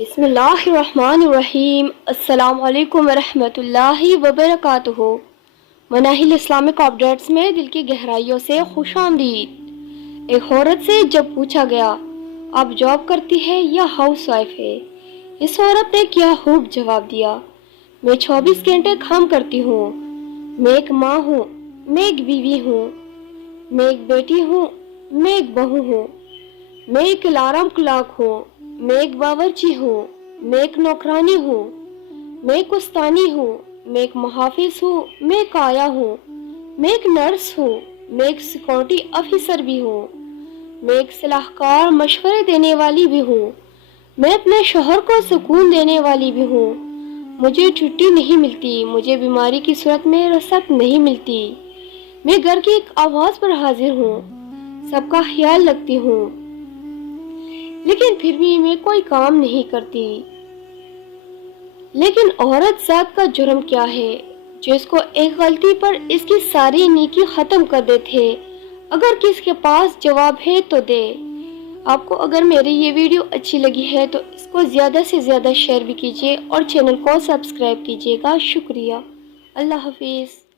بسم اللہ الرحمن الرحیم۔ السلام علیکم ورحمۃ اللہ وبرکاتہ۔ مناہل اسلامک اپڈیٹس میں دل کی گہرائیوں سے خوش آمدید۔ ایک عورت سے جب پوچھا گیا آپ جاب کرتی ہے یا ہاؤس وائف ہے، اس عورت نے کیا خوب جواب دیا، میں 24 گھنٹے کام کرتی ہوں، میں ایک ماں ہوں، میں ایک بیوی ہوں، میں ایک بیٹی ہوں، میں ایک بہو ہوں، میں ایک الارم کلاک ہوں، میں ایک باورچی ہوں، میں ایک نوکرانی ہوں، میں ایک استانی ہوں، میں ایک محافظ ہوں، میں ایک آیا ہوں، میں ایک نرس ہوں، میں ایک سیکورٹی آفیسر بھی ہوں، میں ایک صلاح کار مشورے دینے والی بھی ہوں، میں اپنے شوہر کو سکون دینے والی بھی ہوں، مجھے چھٹی نہیں ملتی، مجھے بیماری کی صورت میں رخصت نہیں ملتی، میں گھر کی ایک آواز پر حاضر ہوں، سب کا خیال رکھتی ہوں، لیکن پھر بھی میں کوئی کام نہیں کرتی۔ لیکن عورت ذات کا جرم کیا ہے جو اس کو ایک غلطی پر اس کی ساری نیکی ختم کر دیتے؟ اگر کسی کے پاس جواب ہے تو دے۔ آپ کو اگر میری یہ ویڈیو اچھی لگی ہے تو اس کو زیادہ سے زیادہ شیئر بھی کیجیے اور چینل کو سبسکرائب کیجیے گا۔ شکریہ۔ اللہ حافظ۔